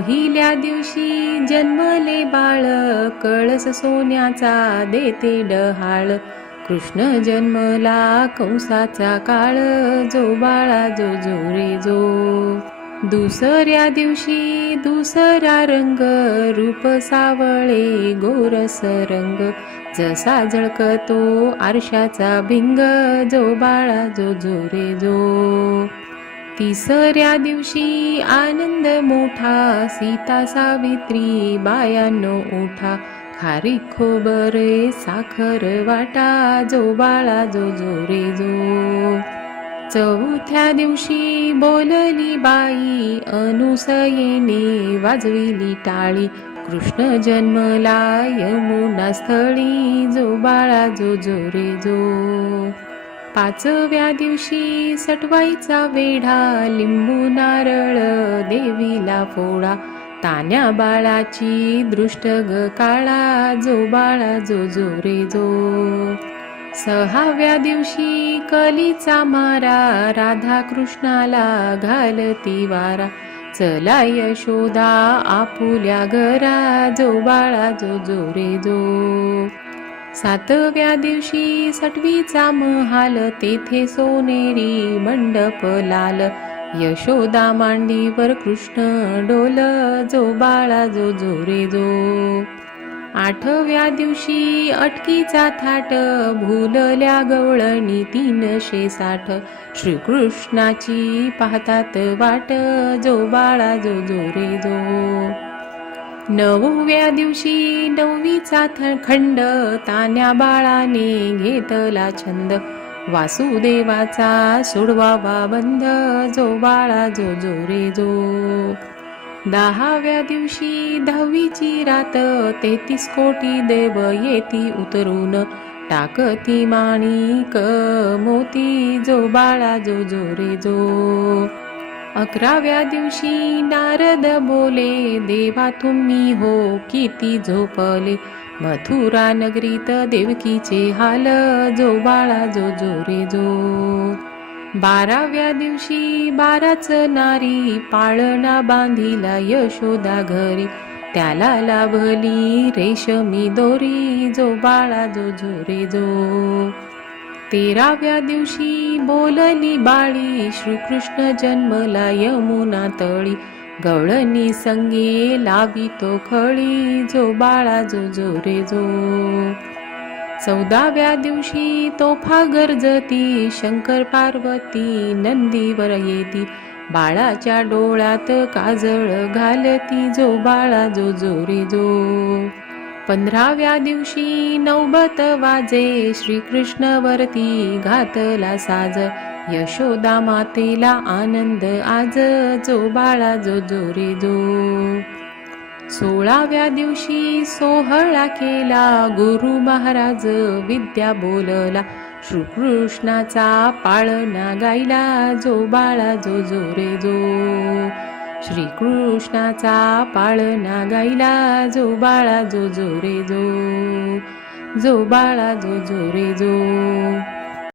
पहिल्या दिवशी जन्मले बाळ कळस सोन्याचा देते डहाळ. कृष्ण जन्मला कंसाचा काळ जो बाळा जो जो रे जो. दुसऱ्या दिवशी दुसरा रंग रूप सावळे गोरस रंग जसा झळकतो आरशाचा भिंग जो बाळा जो जो रे जो. तिसऱ्या दिवशी आनंद मोठा सीता सावित्री बायानो उठा. खारी खोबरे साखर वाटा जो बाळा जो जो रे जो. चौथ्या दिवशी बोलली बाई अनुसयेने वाजविली टाळी. कृष्ण जन्मला यमुना स्थळी जो बाळा जो जो रे जो. पाचव्या दिवशी सटवाईचा वेढा लिंबू नारळ देवीला फोडा. तान्या बाळाची दृष्ट ग काळा जो बाळा जो जो रे जो. सहाव्या दिवशी कलीचा मारा राधा कृष्णाला घालती वारा. चला यशोदा आपुल्या घरा जो बाळा जो जो रे जो. सातव्या दिवशी सटवीचा महाल तेथे सोनेरी मंडप लाल. यशोदा मांडीवर कृष्ण डोल जो बाळा जो जो रे जो. आठव्या दिवशी अटकीचा थाट भुलल्या गवळणी तीनशे साठ. श्रीकृष्णाची पाहतात वाट जो बाळा जो जो रे जो. नवव्या दिवशी नववीचा खंड तान्या बाळाने घेतला छंद. वासुदेवाचा सोडवावा बंध जो बाळा जो जो रे जो. दहाव्या दिवशी दहावीची रात तेहतीस कोटी देव येती उतरून. टाकती माणिक मोती जो बाळा जो जो रे जो. अकराव्या दिवशी नारद बोले देवा तुम्ही हो किती झोपले. मथुरा नगरीत देवकीचे हाल जो बाळा जो जो रे जो. बाराव्या दिवशी बाराच नारी पाळणा बांधिला यशोदा घरी. त्याला लाभली रेशमी दोरी जो बाळा जो जो रे जो. तेराव्या दिवशी बोलली बाळी श्रीकृष्ण जन्मला यमुना तळी. गवळणी संगे लावी तो खळी जो बाळा जो जो रे जो. चौदाव्या दिवशी तोफा गरजती शंकर पार्वती नंदीवर येती. बाळाच्या डोळ्यात काजळ घालती जो बाळा जो जो रे जो. पंधराव्या दिवशी नौबत वाजे श्रीकृष्णवरती घातला साज. यशोदा मातेला आनंद आज जो बाळा जो जो रे जो. सोळाव्या दिवशी सोहळा केला गुरु महाराज विद्या बोलला. श्रीकृष्णाचा पाळणा गायला जो बाळा जो जो रे जो. श्रीकृष्णाचा पाळणा गाईला जो बाळा जो जो रे जो जो बाळा जो जो रे जो.